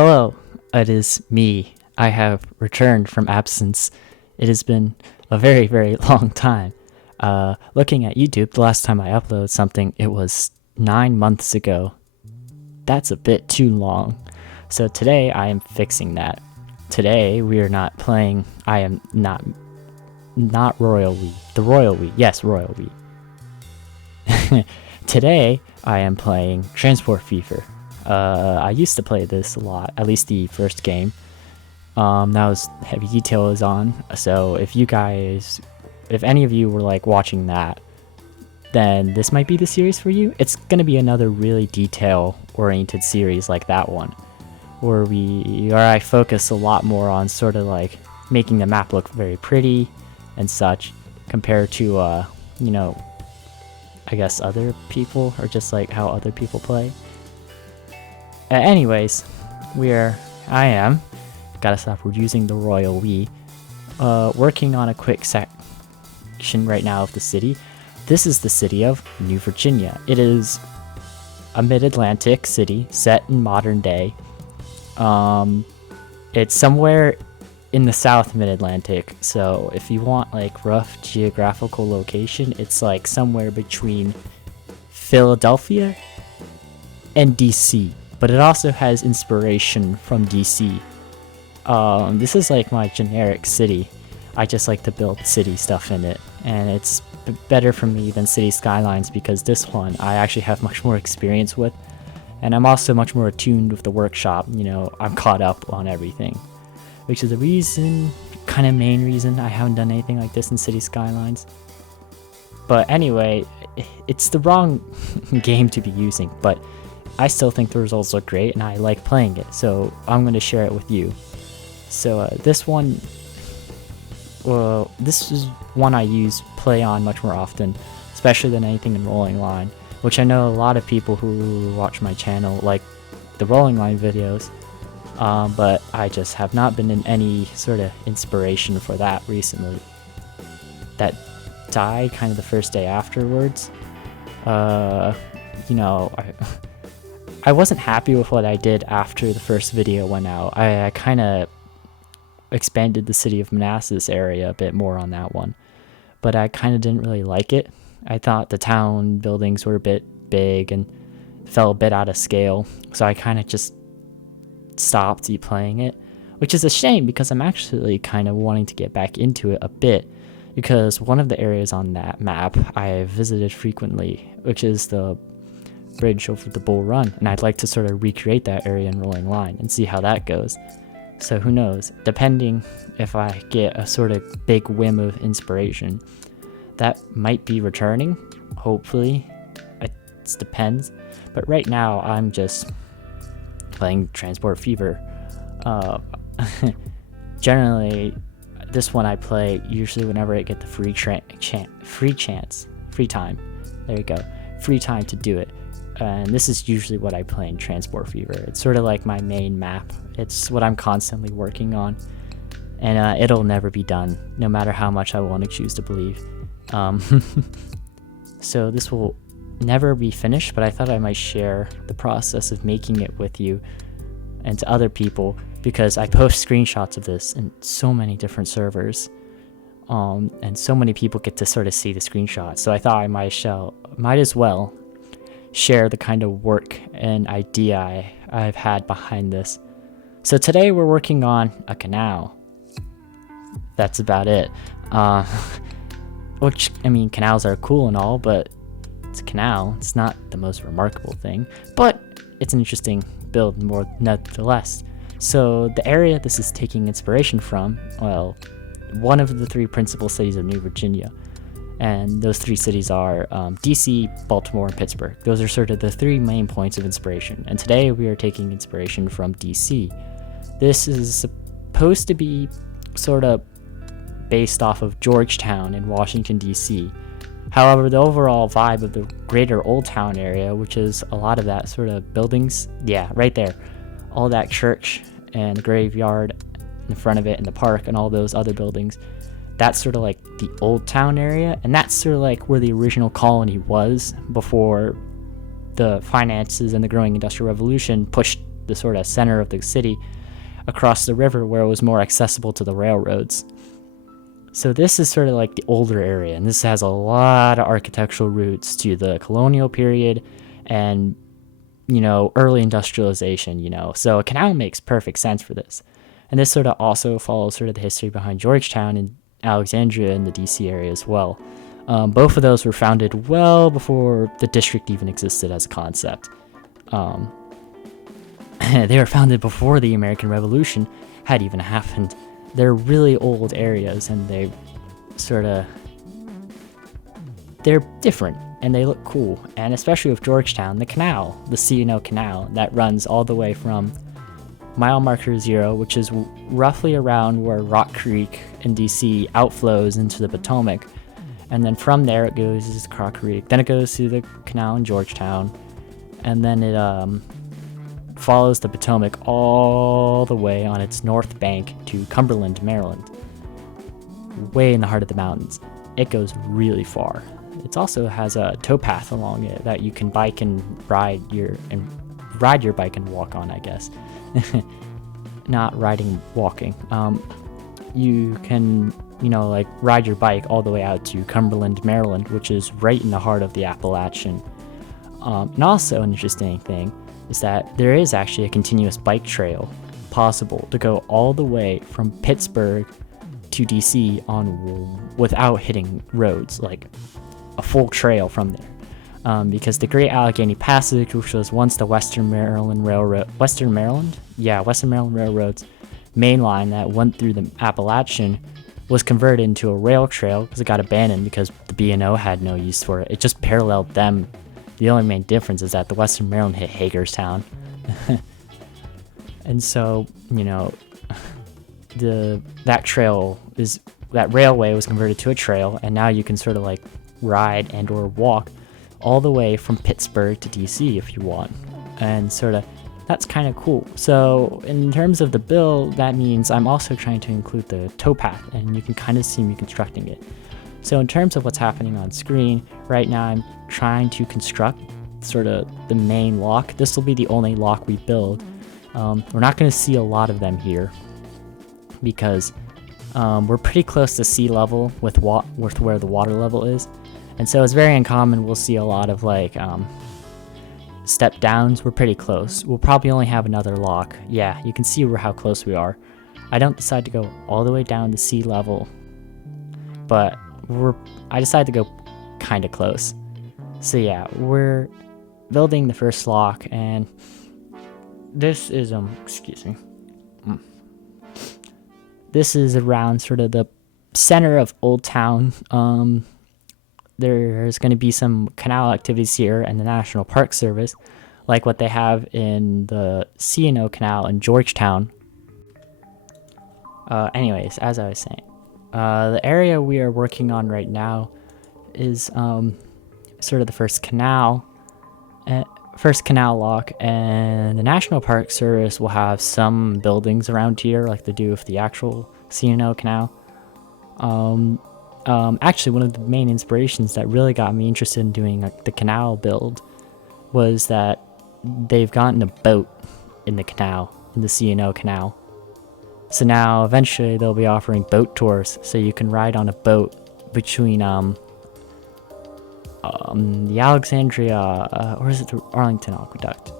Hello, it is me. I have returned from absence. It has been a very, very long time. Looking at YouTube, the last time I uploaded something, it was 9 months ago. That's a bit too long. So today I am fixing that. Today we are not playing. I am not Royal Wii. The Royal Wii. Yes, Royal Wii. Today I am playing Transport Fever. I used to play this a lot, at least the first game. Now Heavy Detail is on, so if any of you were like watching that, then this might be the series for you. It's gonna be another really detail-oriented series like that one, where I focus a lot more on sort of like making the map look very pretty and such, compared to I guess other people, or just like how other people play. Anyways, gotta stop using the Royal Wii, working on a quick section right now of the city. This is the city of New Virginia. It is a mid-Atlantic city set in modern day. It's somewhere in the South Mid-Atlantic, so if you want like rough geographical location, it's like somewhere between Philadelphia and DC. But it also has inspiration from DC. This is like my generic city. I just like to build city stuff in it, and it's better for me than City Skylines because this one I actually have much more experience with, and I'm also much more attuned with the workshop. I'm caught up on everything, which is the main reason I haven't done anything like this in City Skylines. But anyway, it's the wrong game to be using, but I still think the results look great and I like playing it, so I'm going to share it with you. So this is one I play on much more often, especially than anything in Rolling Line, which I know a lot of people who watch my channel like the Rolling Line videos, but I just have not been in any sort of inspiration for that recently. That died kind of the first day afterwards. I wasn't happy with what I did after the first video went out. I kind of expanded the city of Manassas area a bit more on that one, but I kind of didn't really like it. I thought the town buildings were a bit big and fell a bit out of scale, so I kind of just stopped playing it, which is a shame because I'm actually kind of wanting to get back into it a bit, because one of the areas on that map I visited frequently, which is the bridge over the Bull Run, and I'd like to sort of recreate that area in Rolling Line and see how that goes. So who knows, depending if I get a sort of big whim of inspiration, that might be returning, hopefully. It depends, but right now I'm just playing Transport Fever. Generally this one I play usually whenever I get the free time to do it. And this is usually what I play in Transport Fever. It's sort of like my main map. It's what I'm constantly working on, and it'll never be done, no matter how much I want to choose to believe. So this will never be finished, but I thought I might share the process of making it with you and to other people, because I post screenshots of this in so many different servers, and so many people get to sort of see the screenshots. So I thought I might as well share the kind of work and idea I've had behind this. So today we're working on a canal. That's about it. Which, I mean, canals are cool and all, but it's a canal. It's not the most remarkable thing, but it's an interesting build more nonetheless. So the area this is taking inspiration from, well, one of the three principal cities of New Virginia. And those three cities are DC, Baltimore, and Pittsburgh. Those are sort of the three main points of inspiration. And today we are taking inspiration from DC. This is supposed to be sort of based off of Georgetown in Washington, DC. However, the overall vibe of the greater Old Town area, which is a lot of that sort of buildings, yeah, right there, all that church and the graveyard in front of it and the park and all those other buildings, that's sort of like the Old Town area, and that's sort of like where the original colony was before the finances and the growing industrial revolution pushed the sort of center of the city across the river where it was more accessible to the railroads. So this is sort of like the older area, and this has a lot of architectural roots to the colonial period and, early industrialization, So a canal makes perfect sense for this. And this sort of also follows sort of the history behind Georgetown and Alexandria in the DC area as well. Both of those were founded well before the district even existed as a concept. They were founded before the American Revolution had even happened. They're really old areas, and they're different, and they look cool. And especially with Georgetown, the canal, the C&O Canal, that runs all the way from mile marker 0, which is roughly around where Rock Creek in DC outflows into the Potomac. And then from there it goes to Croc Creek. Then it goes through the canal in Georgetown. And then it follows the Potomac all the way on its north bank to Cumberland, Maryland. Way in the heart of the mountains. It goes really far. It also has a towpath along it that you can bike and ride your bike and walk on, I guess. Not riding, walking. You can, ride your bike all the way out to Cumberland, Maryland, which is right in the heart of the Appalachian. And also an interesting thing is that there is actually a continuous bike trail possible to go all the way from Pittsburgh to DC without hitting roads, like a full trail from there. Because the Great Allegheny Passage, which was once the Western Maryland Railroad's main line that went through the Appalachian, was converted into a rail trail because it got abandoned because the B&O had no use for it. It just paralleled them. The only main difference is that the Western Maryland hit Hagerstown. And so, that railway was converted to a trail, and now you can sort of like ride and or walk all the way from Pittsburgh to DC if you want. And sort of that's kind of cool. So in terms of the build, that means I'm also trying to include the towpath, and you can kind of see me constructing it. So in terms of what's happening on screen, right now I'm trying to construct sort of the main lock. This will be the only lock we build. We're not going to see a lot of them here because we're pretty close to sea level with where the water level is. And so it's very uncommon we'll see a lot of like step downs. We're pretty close. We'll probably only have another lock. Yeah, you can see how close we are. I don't decide to go all the way down to sea level, but I decided to go kind of close. So yeah, we're building the first lock, and this is this is around sort of the center of Old Town. There's going to be some canal activities here and the National Park Service, like what they have in the C&O Canal in Georgetown. Anyways, as I was saying, the area we are working on right now is sort of the first canal lock, and the National Park Service will have some buildings around here like they do with the actual C&O Canal. Actually, one of the main inspirations that really got me interested in doing the canal build was that they've gotten a boat in the canal, in the C&O Canal. So now eventually they'll be offering boat tours, so you can ride on a boat between the Alexandria, or is it the Arlington Aqueduct?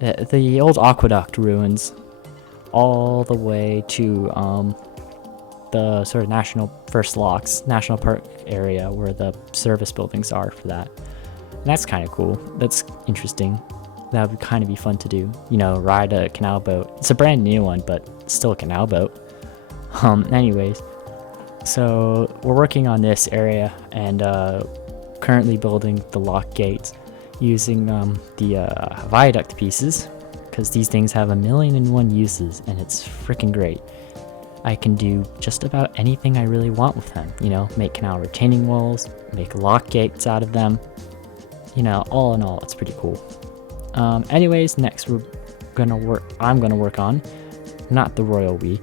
The old aqueduct ruins, all the way to the sort of national park area where the service buildings are for that. And that's kind of cool. That's interesting. That would kind of be fun to do. Ride a canal boat. It's a brand new one, but still a canal boat. Anyways, so we're working on this area and currently building the lock gates using the viaduct pieces, because these things have 1,000,001 uses, and it's freaking great. I can do just about anything I really want with them. Make canal retaining walls, make lock gates out of them. All in all, it's pretty cool. Anyways, next I'm gonna work on, not the royal we,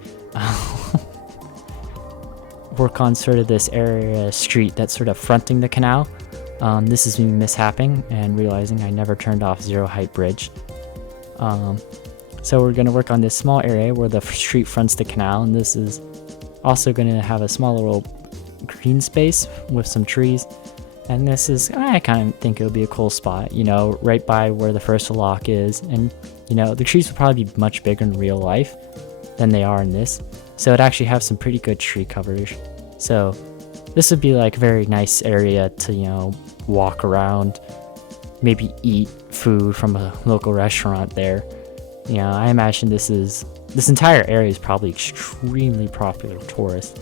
work on sort of this area street that's sort of fronting the canal. This is me mishapping and realizing I never turned off zero height bridge. So we're going to work on this small area where the street fronts the canal, and this is also going to have a small little green space with some trees. And this is, I kind of think it would be a cool spot, right by where the first lock is. And, the trees would probably be much bigger in real life than they are in this. So it'd actually have some pretty good tree coverage. So this would be like a very nice area to, walk around, maybe eat food from a local restaurant there. I imagine this entire area is probably extremely popular with tourists.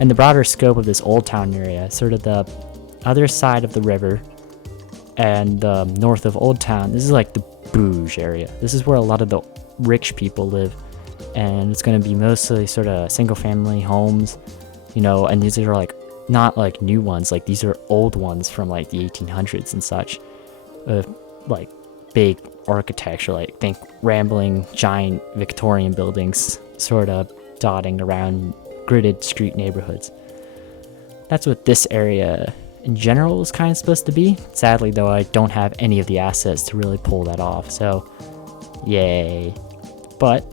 And the broader scope of this Old Town area, sort of the other side of the river and north of Old Town, this is like the bouge area. This is where a lot of the rich people live. And it's going to be mostly sort of single family homes, and these are like not like new ones, like these are old ones from like the 1800s and such. Like big architecture, like think rambling giant Victorian buildings sort of dotting around gridded street neighborhoods. That's what this area in general is kind of supposed to be. Sadly though, I don't have any of the assets to really pull that off, so yay. But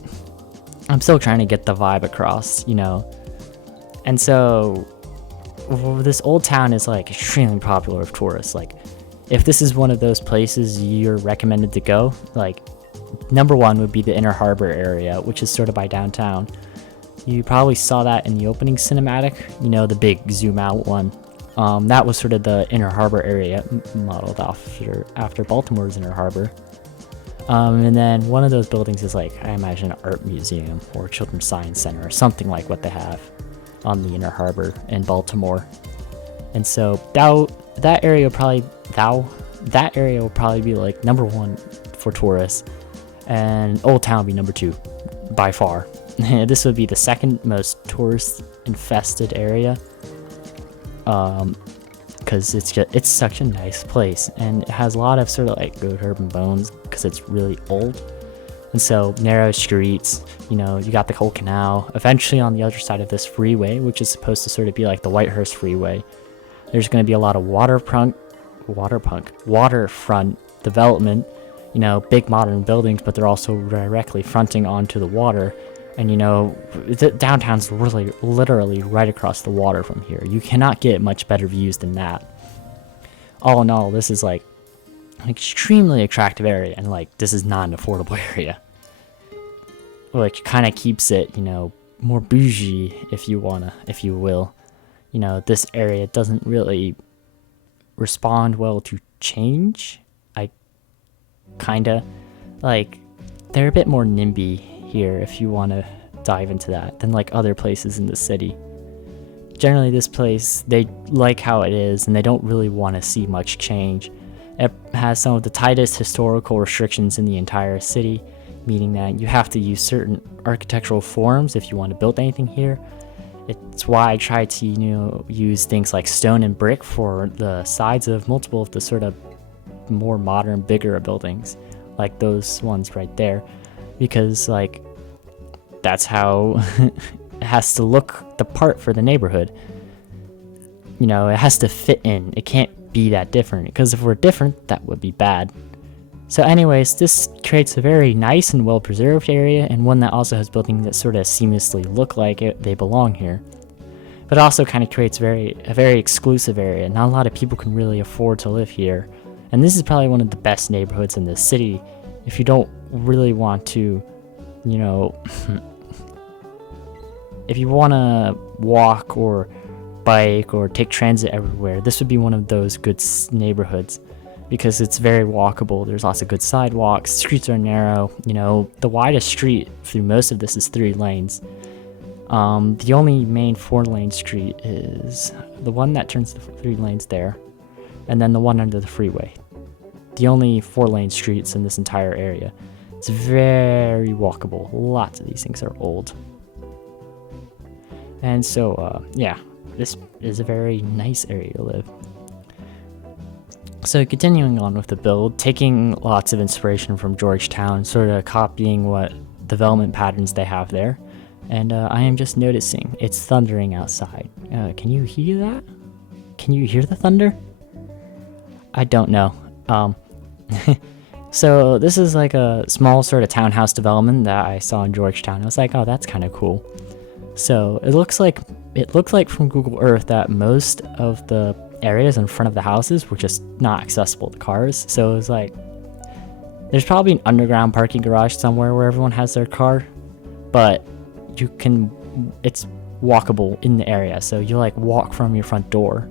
I'm still trying to get the vibe across, and so this Old Town is like extremely popular with tourists. Like if this is one of those places you're recommended to go, like number one would be the Inner Harbor area, which is sort of by downtown. You probably saw that in the opening cinematic, the big zoom out one. That was sort of the Inner Harbor area modeled after Baltimore's Inner Harbor. And then one of those buildings is like, I imagine, an art museum or Children's Science Center or something like what they have on the Inner Harbor in Baltimore. And so that area will probably be like number one for tourists, and Old Town would be number two by far. This would be the second most tourist infested area, because it's such a nice place, and it has a lot of sort of like good urban bones because it's really old. And so narrow streets, you got the whole canal. Eventually on the other side of this freeway, which is supposed to sort of be like the Whitehurst Freeway, there's going to be a lot of waterfront development, big modern buildings, but they're also directly fronting onto the water. And downtown's really literally right across the water from here. You cannot get much better views than that. All in all, this is like an extremely attractive area, and like this is not an affordable area, which kind of keeps it, more bougie, if you will. This area doesn't really respond well to change. I kinda like, they're a bit more NIMBY here, if you want to dive into that, than like other places in the city. Generally this place, they like how it is and they don't really want to see much change. It has some of the tightest historical restrictions in the entire city, meaning that you have to use certain architectural forms if you want to build anything here. It's why I try to use things like stone and brick for the sides of multiple of the sort of more modern, bigger buildings, like those ones right there, because like that's how it has to look the part for the neighborhood. It has to fit in. It can't be that different, because if we're different, that would be bad. So anyways, this creates a very nice and well-preserved area, and one that also has buildings that sort of seamlessly look like they belong here. But also kind of creates a very exclusive area. Not a lot of people can really afford to live here. And this is probably one of the best neighborhoods in the city if you don't really want to, if you want to walk or bike or take transit everywhere, this would be one of those good neighborhoods, because it's very walkable. There's lots of good sidewalks. Streets are narrow. The widest street through most of this is 3 lanes. The only main 4-lane street is the one that turns to 3 lanes there, and then the one under the freeway. The only 4-lane streets in this entire area. It's very walkable. Lots of these things are old. And so, this is a very nice area to live. So continuing on with the build, taking lots of inspiration from Georgetown, sort of copying what development patterns they have there. And I am just noticing it's thundering outside. Can you hear that? Can you hear the thunder? I don't know. So this is like a small sort of townhouse development that I saw in Georgetown. I was like, oh, that's kind of cool. So it looked like from Google Earth that most of the areas in front of the houses were just not accessible to cars. So it was like there's probably an underground parking garage somewhere where everyone has their car, but it's walkable in the area. So you like walk from your front door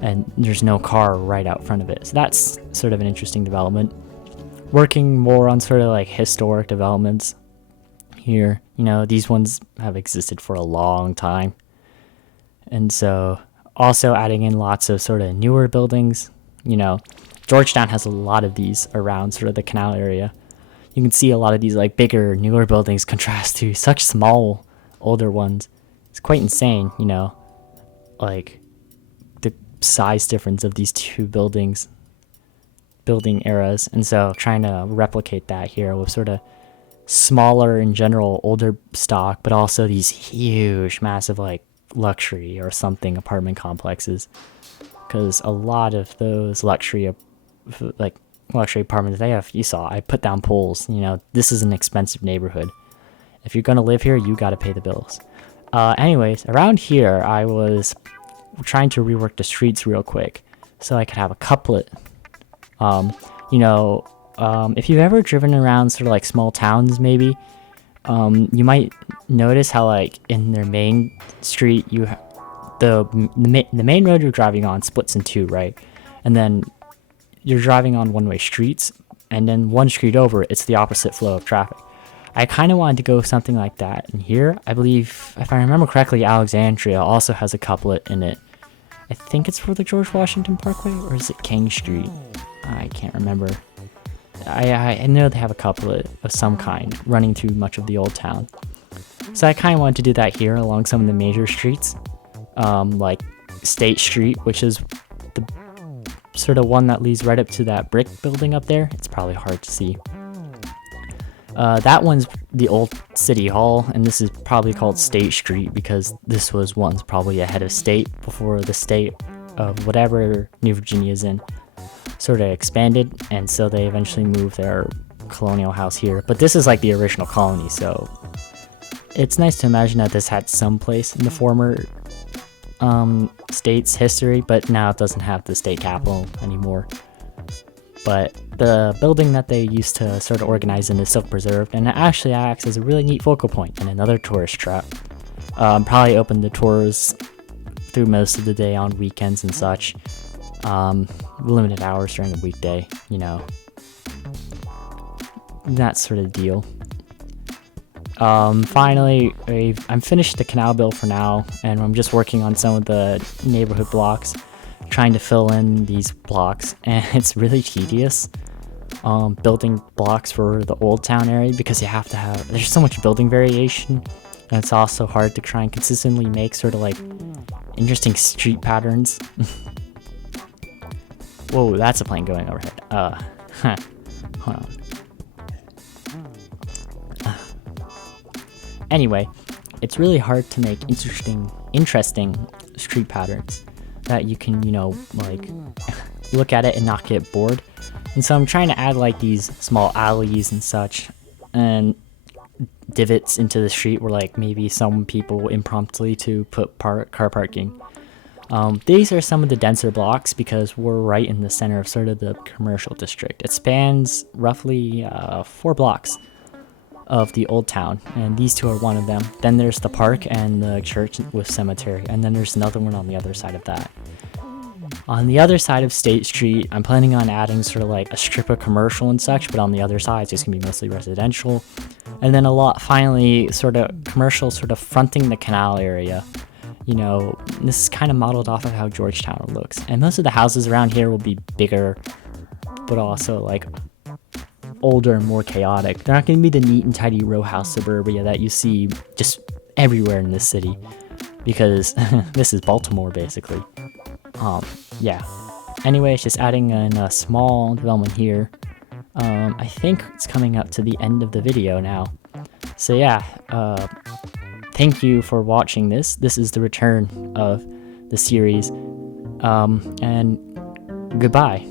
and there's no car right out front of it. So that's sort of an interesting development. Working more on sort of like historic developments here. These ones have existed for a long time. And so also adding in lots of sort of newer buildings. Georgetown has a lot of these around sort of the Canal area. You can see a lot of these like bigger, newer buildings contrast to such small, older ones. It's quite insane, like the size difference of these two building eras. And so trying to replicate that here with sort of smaller in general, older stock, but also these huge, massive like luxury or something apartment complexes. Because a lot of those luxury apartments you saw, I put down poles. This is an expensive neighborhood. If you're gonna live here, you gotta pay the bills. Anyways, around here, I was trying to rework the streets real quick so I could have a couplet. If you've ever driven around sort of like small towns, maybe, you might notice how like in their main street, the main road you're driving on splits in two, right? And then you're driving on one-way streets, and then one street over, it's the opposite flow of traffic. I kind of wanted to go something like that. And here, I believe, if I remember correctly, Alexandria also has a couplet in it. I think it's for the George Washington Parkway, or is it King Street? I can't remember. I know they have a couplet of some kind running through much of the old town. So I kind of wanted to do that here along some of the major streets, like State Street, which is the sort of one that leads right up to that brick building up there. It's probably hard to see. That one's the old City Hall, and this is probably called State Street because this was once probably a head of state before the state of whatever New Virginia is in sort of expanded, and so they eventually moved their colonial house here. But this is like the original colony, so it's nice to imagine that this had some place in the former state's history, but now it doesn't have the state capital anymore. But the building that they used to sort of organize in is still preserved, and it actually acts as a really neat focal point and another tourist trap. Probably open to tours through most of the day on weekends and such. Limited hours during the weekday, that sort of deal. Finally, I'm finished the canal bill for now, and I'm just working on some of the neighborhood blocks, trying to fill in these blocks, and it's really tedious building blocks for the old town area because there's so much building variation, and it's also hard to try and consistently make sort of like interesting street patterns. Whoa, that's a plane going overhead. Hold on. Anyway, it's really hard to make interesting street patterns that you can, like look at it and not get bored. And so I'm trying to add like these small alleys and such, and divots into the street where like maybe some people impromptu to put car parking. These are some of the denser blocks because we're right in the center of sort of the commercial district. It spans roughly 4 blocks of the old town, and these two are one of them. Then there's the park and the church with cemetery, and then there's another one on the other side of that. On the other side of State Street, I'm planning on adding sort of like a strip of commercial and such, but on the other side, it's just gonna be mostly residential. And then finally, sort of commercial, sort of fronting the canal area. This is kind of modeled off of how Georgetown looks. And most of the houses around here will be bigger, but also like older and more chaotic. They're not going to be the neat and tidy row house suburbia that you see just everywhere in this city, because this is Baltimore basically. Yeah. Anyways, just adding in a small development here. I think it's coming up to the end of the video now. So yeah, thank you for watching this. This is the return of the series, and goodbye.